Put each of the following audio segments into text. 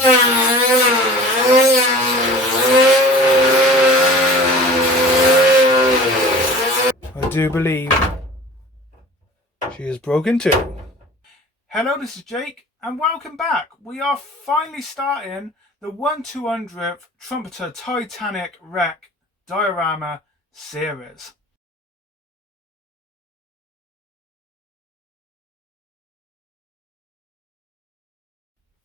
I do believe she is broken too. Hello, this is Jake, and welcome back. We are finally starting the 1/200th Trumpeter Titanic wreck diorama series.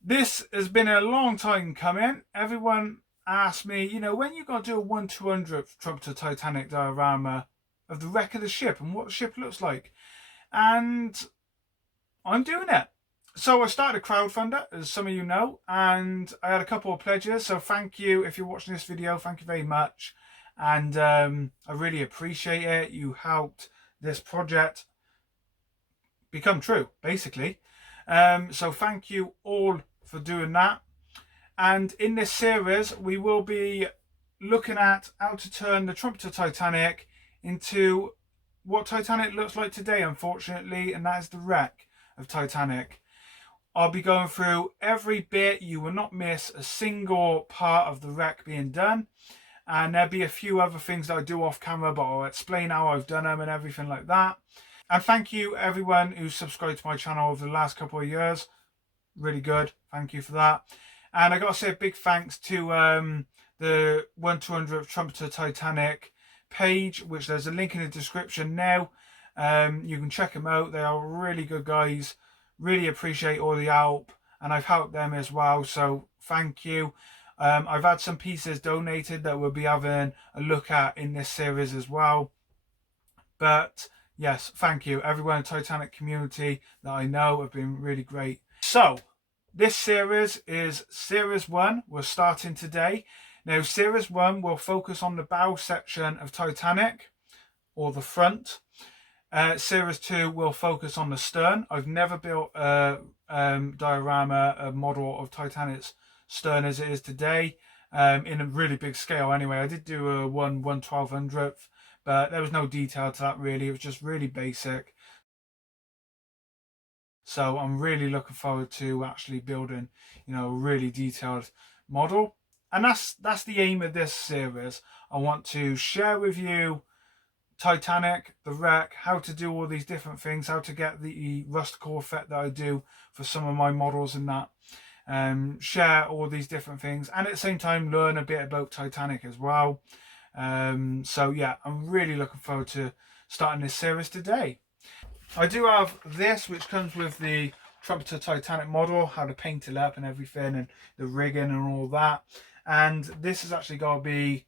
This has been a long time coming. Everyone asked me, when you got to do a 1/200th Trumpeter Titanic diorama of the wreck of the ship and what the ship looks like. And I'm doing it. So I started a crowdfunder, as some of you know, and I had a couple of pledges. So thank you if you're watching this video. Thank you very much. And I really appreciate it. You helped this project become true, basically. So thank you all for doing that. And in this series, we will be looking at how to turn the Trumpeter Titanic into what Titanic looks like today, unfortunately, and that is the wreck of Titanic. I'll be going through every bit. You will not miss a single part of the wreck being done. And there'll be a few other things that I do off camera, but I'll explain how I've done them and everything like that. And thank you everyone who's subscribed to my channel over the last couple of years. Really good. Thank you for that. And I got to say a big thanks to the 1/200th Trumpeter Titanic page, which there's a link in the description now. You can check them out. They are really good guys. Really appreciate all the help, and I've helped them as well, so thank you. I've had some pieces donated that we'll be having a look at in this series as well. But yes, thank you. Everyone in the Titanic community that I know have been really great. So this series is Series 1. We're starting today. Now, Series 1 will focus on the bow section of Titanic, or the front. Series 2 will focus on the stern. I've never built a diorama, a model of Titanic's stern as it is today, in a really big scale anyway. I did do a 1/1200th, but there was no detail to that really. It was just really basic. So I'm really looking forward to actually building, a really detailed model. And that's the aim of this series. I want to share with you Titanic, the wreck, how to do all these different things, how to get the rust core effect that I do for some of my models and that. Share all these different things, and at the same time learn a bit about Titanic as well. So yeah, I'm really looking forward to starting this series today. I do have this, which comes with the Trumpeter Titanic model, how to paint it up and everything, and the rigging and all that. And this is actually going to be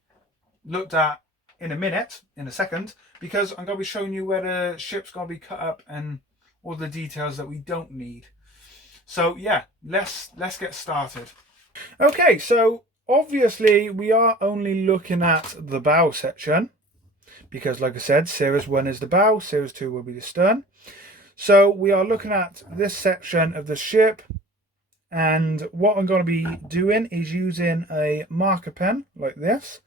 looked at in a second, because I'm going to be showing you where the ship's going to be cut up and all the details that we don't need. So yeah, let's get started. Okay, so obviously we are only looking at the bow section, because like I said, Series 1 is the bow, Series 2 will be the stern. So we are looking at this section of the ship, and what I'm going to be doing is using a marker pen like this.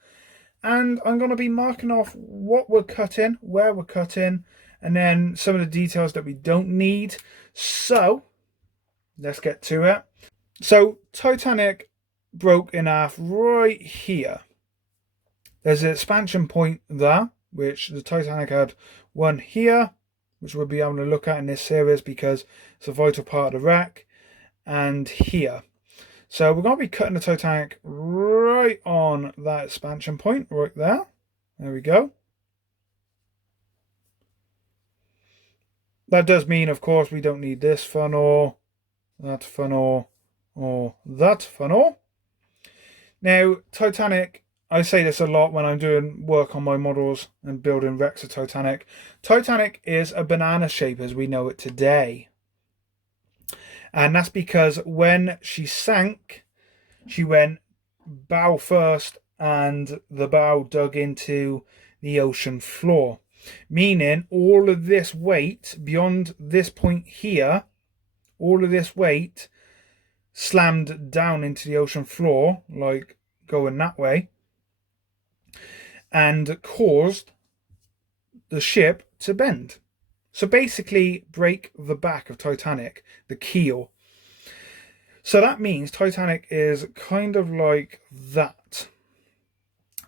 And I'm going to be marking off what we're cutting, where we're cutting, and then some of the details that we don't need. So let's get to it. So Titanic broke in half right here. There's an expansion point there, which the Titanic had one here, which we'll be able to look at in this series because it's a vital part of the wreck, and here. So we're going to be cutting the Titanic right on that expansion point, right there. There we go. That does mean, of course, we don't need this funnel, that funnel, or that funnel. Now, Titanic, I say this a lot when I'm doing work on my models and building wrecks of Titanic. Titanic is a banana shape as we know it today. And that's because when she sank, she went bow first and the bow dug into the ocean floor. Meaning all of this weight beyond this point here, all of this weight slammed down into the ocean floor, like going that way, and caused the ship to bend. So basically break the back of Titanic, the keel. So that means Titanic is kind of like that.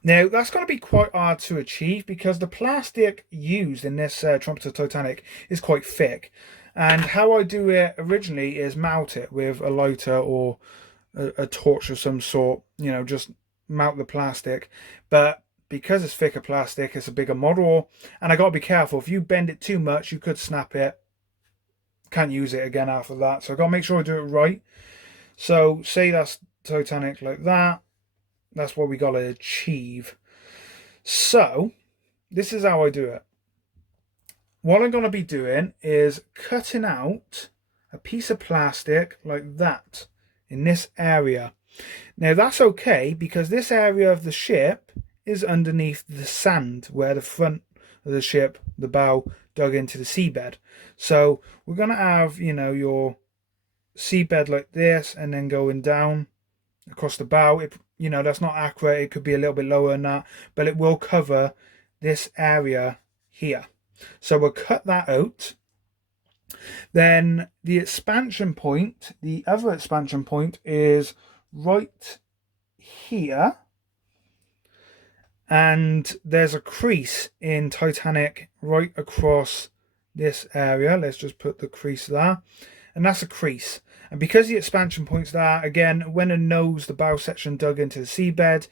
Now, that's going to be quite hard to achieve because the plastic used in this Trumpeter Titanic is quite thick. And how I do it originally is mount it with a lighter or a torch of some sort, you know, just mount the plastic. But because it's thicker plastic, it's a bigger model. And I got to be careful. If you bend it too much, you could snap it. Can't use it again after that. So I got to make sure I do it right. So say that's Titanic like that. That's what we got to achieve. So this is how I do it. What I'm going to be doing is cutting out a piece of plastic like that in this area. Now that's okay because this area of the ship is underneath the sand where the front of the ship, the bow, dug into the seabed. So we're going to have, you know, your seabed like this and then going down across the bow. You know, that's not accurate. It could be a little bit lower than that, but it will cover this area here. So we'll cut that out. Then the expansion point, the other expansion point is right here. And there's a crease in Titanic right across this area. Let's just put the crease there. And that's a crease. And because the expansion point's there, again, when the nose, the bow section dug into the seabed,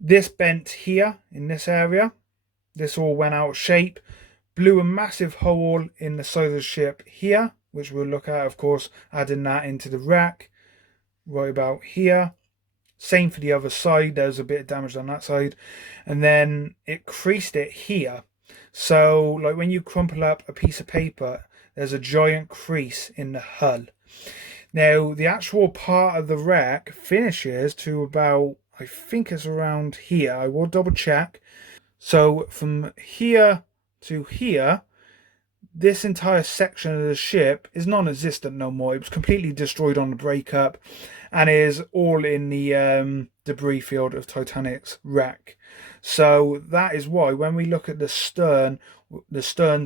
this bent here in this area. This all went out of shape, blew a massive hole in the side of the ship here, which we'll look at, of course, adding that into the wreck right about here. Same for the other side. There's a bit of damage on that side. And then it creased it here. So, like when you crumple up a piece of paper, there's a giant crease in the hull. Now, the actual part of the wreck finishes to about, I think it's around here. I will double check. So from here to here, this entire section of the ship is non-existent no more. It was completely destroyed on the breakup and is all in the debris field of Titanic's wreck. So that is why when we look at the stern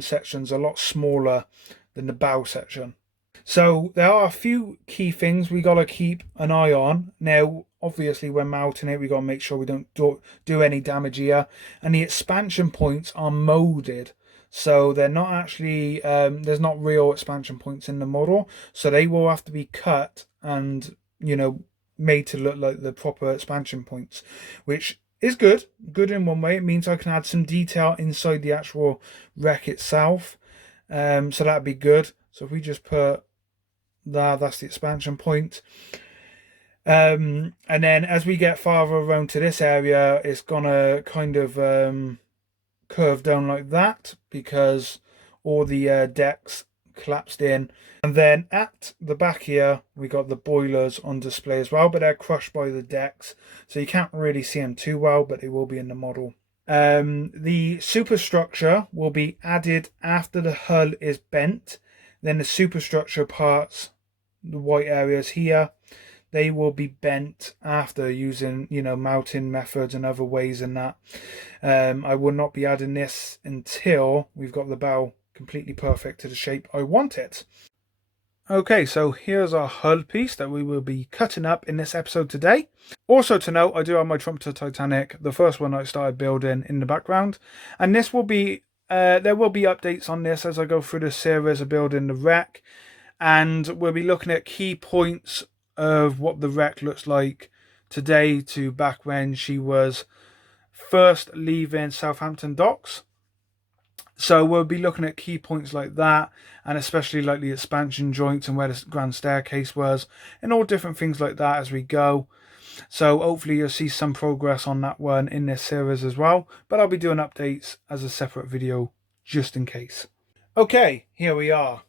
section's a lot smaller than the bow section. So there are a few key things we got to keep an eye on. Now, obviously, when mounting it, we got to make sure we don't do any damage here. And the expansion points are molded. So they're not actually, there's not real expansion points in the model. So they will have to be cut and, you know, made to look like the proper expansion points, which is good. Good in one way. It means I can add some detail inside the actual wreck itself. So that'd be good. So if we just put that's the expansion point. And then as we get farther around to this area, it's gonna kind of curve down like that because all the decks collapsed in. And then at the back here, we got the boilers on display as well, but they're crushed by the decks, so you can't really see them too well, but they will be in the model. The superstructure will be added after the hull is bent. Then the superstructure parts, the white areas here, they will be bent after using, you know, mounting methods and other ways and that. I will not be adding this until we've got the bow completely perfect to the shape I want it. Okay, so here's our hull piece that we will be cutting up in this episode today. Also to note, I do have my Trumpeter Titanic, the first one I started building, in the background. And this will be, there will be updates on this as I go through the series of building the wreck. And we'll be looking at key points of what the wreck looks like today to back when she was first leaving Southampton docks. So we'll be looking at key points like that, and especially like the expansion joints and where the grand staircase was, and all different things like that as we go. So hopefully you'll see some progress on that one in this series as well, but I'll be doing updates as a separate video just in case. Okay, here we are.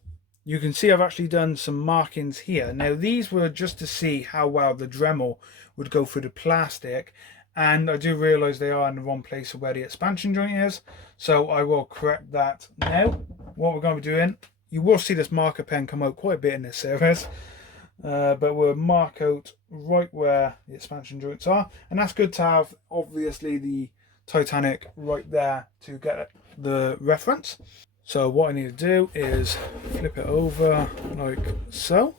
You can see I've actually done some markings here. Now these were just to see how well the Dremel would go through the plastic, and I do realise they are in the wrong place of where the expansion joint is, so I will correct that now. What we're going to be doing, you will see this marker pen come out quite a bit in this series, but we'll mark out right where the expansion joints are, and that's good to have obviously the Titanic right there to get the reference. So what I need to do is flip it over like so.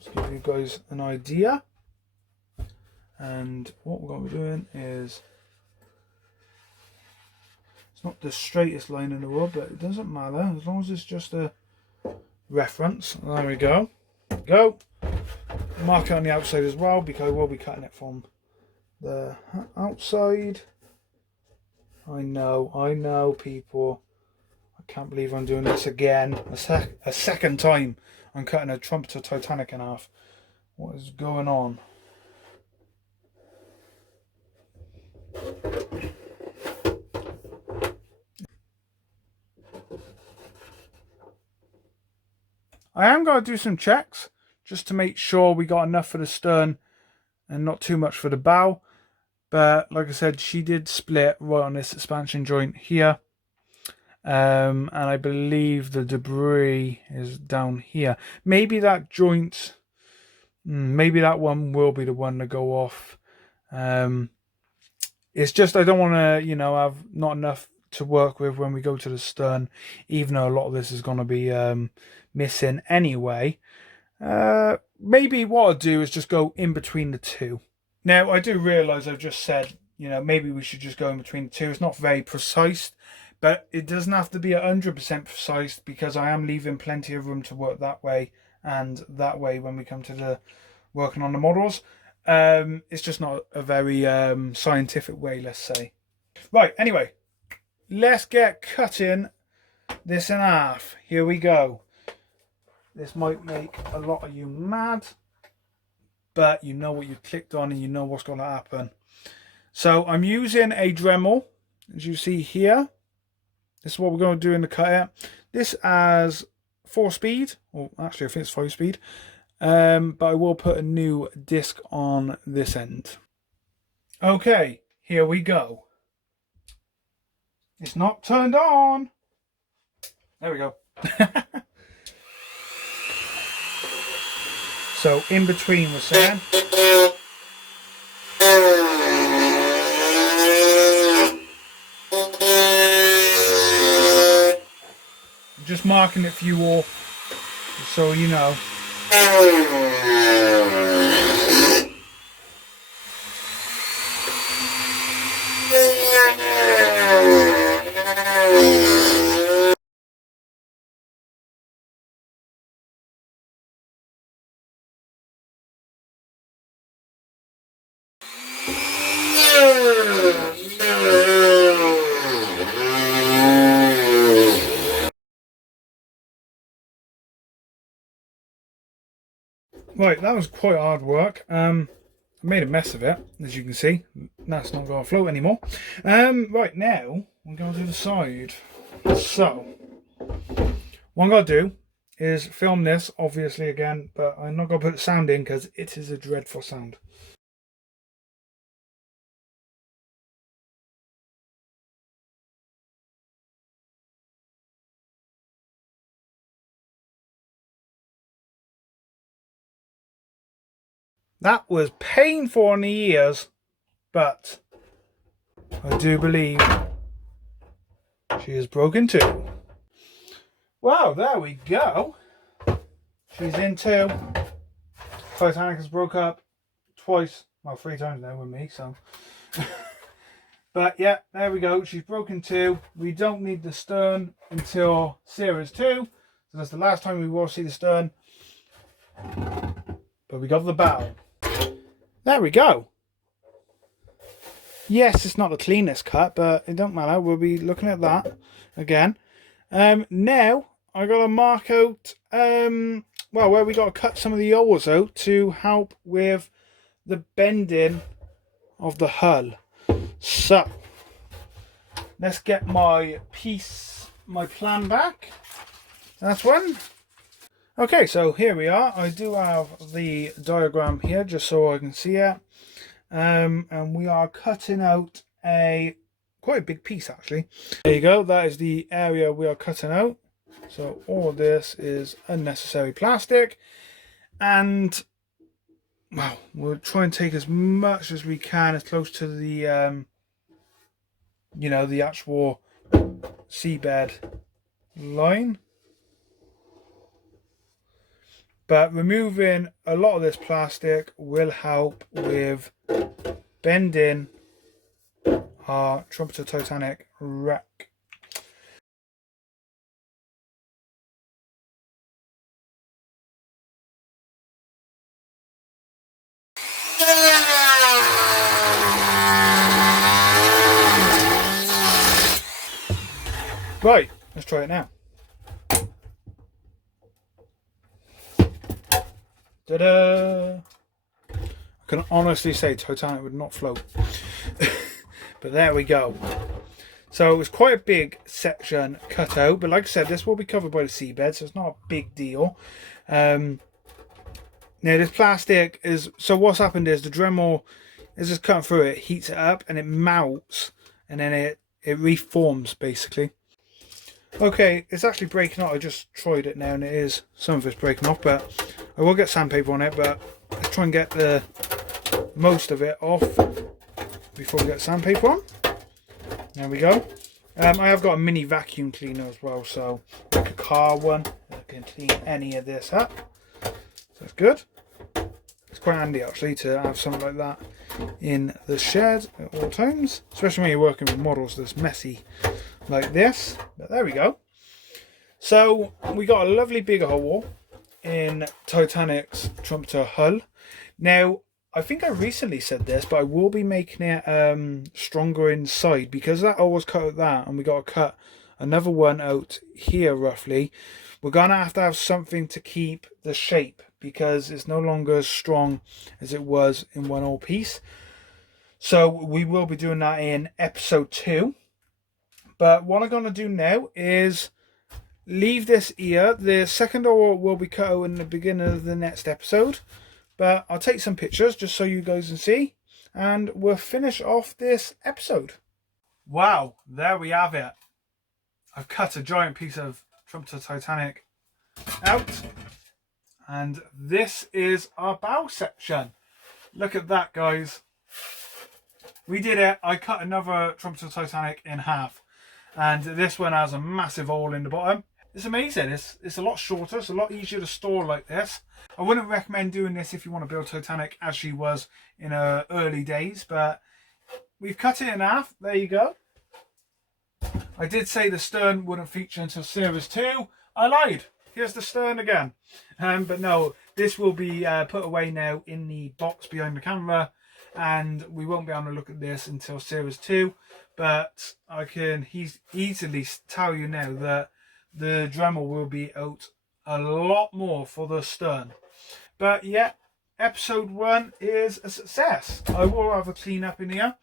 Just give you guys an idea. And what we're going to be doing is, it's not the straightest line in the world, but it doesn't matter as long as it's just a reference. There we go. Go. Mark it on the outside as well, because we'll be cutting it from the outside. I know, people. I can't believe I'm doing this again. A second time I'm cutting a Trumpeter Titanic in half. What is going on? I am going to do some checks just to make sure we got enough for the stern and not too much for the bow. But like I said, she did split right on this expansion joint here. And I believe the debris is down here. Maybe that joint, maybe that one will be the one to go off. It's just I don't want to, have not enough to work with when we go to the stern, even though a lot of this is going to be missing anyway. Maybe what I'll do is just go in between the two. Now, I do realise I've just said, maybe we should just go in between the two. It's not very precise, but it doesn't have to be 100% precise, because I am leaving plenty of room to work that way and that way when we come to the working on the models. It's just not a very scientific way, let's say. Right, anyway, let's get cutting this in half. Here we go. This might make a lot of you mad, but you know what you clicked on and you know what's going to happen. So I'm using a Dremel, as you see here. This is what we're going to do in the cutter. This has 4-speed, or actually I think it's 5-speed. But I will put a new disc on this end. Okay, here we go. It's not turned on. There we go. So in between we're saying. I'm just marking it for you all, so you know. Right, that was quite hard work. I made a mess of it, as you can see. That's not going to float anymore. Right, now we're going to do the side. So, what I'm going to do is film this, obviously, again, but I'm not going to put the sound in because it is a dreadful sound. That was painful on the ears, but I do believe she is broken too. Well, there we go. She's in two. Titanic has broke up twice. Well, 3 times now with me, so. But yeah, there we go. She's broken two. We don't need the stern until Series 2. So that's the last time we will see the stern. But we got the bow. There we go. Yes, it's not the cleanest cut, but it don't matter. We'll be looking at that again. Now I got to mark out where we got to cut some of the holes out to help with the bending of the hull. So let's get my plan back. That's one. Okay, so here we are. I do have the diagram here just so I can see it. And we are cutting out quite a big piece actually. There you go, that is the area we are cutting out. So all this is unnecessary plastic, and well, we'll try and take as much as we can as close to the the actual seabed line. But removing a lot of this plastic will help with bending our Trumpeter Titanic wreck. Right, let's try it now. Ta-da! I can honestly say Titanic would not float. But there we go. So it was quite a big section cut out, but like I said, this will be covered by the seabed, so it's not a big deal. Now this plastic is, so what's happened is the Dremel is just cutting through it, heats it up, and it melts, and then it reforms basically. Okay, it's actually breaking off. I just tried it now, and it is, some of it's breaking off, but I will get sandpaper on it, but let's try and get the most of it off before we get sandpaper on. There we go. I have got a mini vacuum cleaner as well, so like a car one that can clean any of this up. So that's good. It's quite handy actually to have something like that in the shed at all times, especially when you're working with models that's messy like this. But there we go. So we got a lovely big hole in Titanic's Trumpeter hull. Now I think I recently said this, but I will be making it stronger inside, because that hole was cut out that, and we got to cut another one out here roughly. We're gonna have to have something to keep the shape, because it's no longer as strong as it was in one whole piece. So we will be doing that in episode 2. But what I'm going to do now is leave this here. The second hole will be cut out in the beginning of the next episode. But I'll take some pictures just so you guys can see. And we'll finish off this episode. Wow, there we have it. I've cut a giant piece of Trumpeter Titanic out. And this is our bow section. Look at that, guys. We did it. I cut another Trumpeter Titanic in half. And this one has a massive hole in the bottom. It's amazing. It's a lot shorter. It's a lot easier to store like this. I wouldn't recommend doing this if you want to build Titanic as she was in her early days. But we've cut it in half. There you go. I did say the stern wouldn't feature until Series 2. I lied. Here's the stern again. But no, this will be put away now in the box behind the camera. And we won't be able to look at this until Series 2. But I can easily tell you now that the Dremel will be out a lot more for the stern. But yeah, episode 1 is a success. I will have a clean up in here.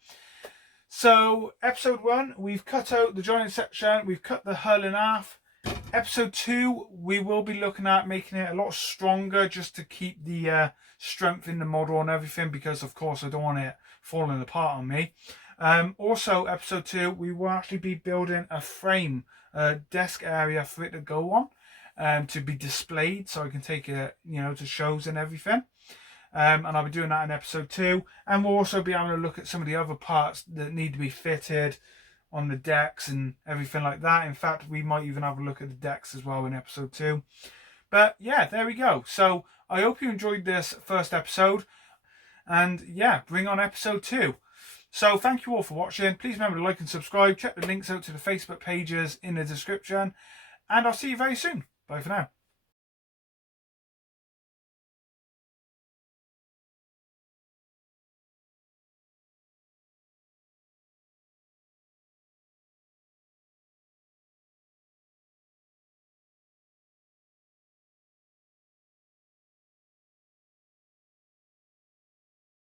So episode 1, we've cut out the joint section, we've cut the hull in half. Episode 2, we will be looking at making it a lot stronger, just to keep the strength in the model and everything, because of course I don't want it falling apart on me. Also, episode 2, we will actually be building a frame, a desk area for it to go on, to be displayed, so I can take it, to shows and everything. And I'll be doing that in episode 2. And we'll also be able to look at some of the other parts that need to be fitted on the decks and everything like that. In fact, we might even have a look at the decks as well in episode 2. But yeah, there we go. So I hope you enjoyed this first episode. And yeah, bring on episode 2. So thank you all for watching. Please remember to like and subscribe. Check the links out to the Facebook pages in the description. And I'll see you very soon. Bye for now.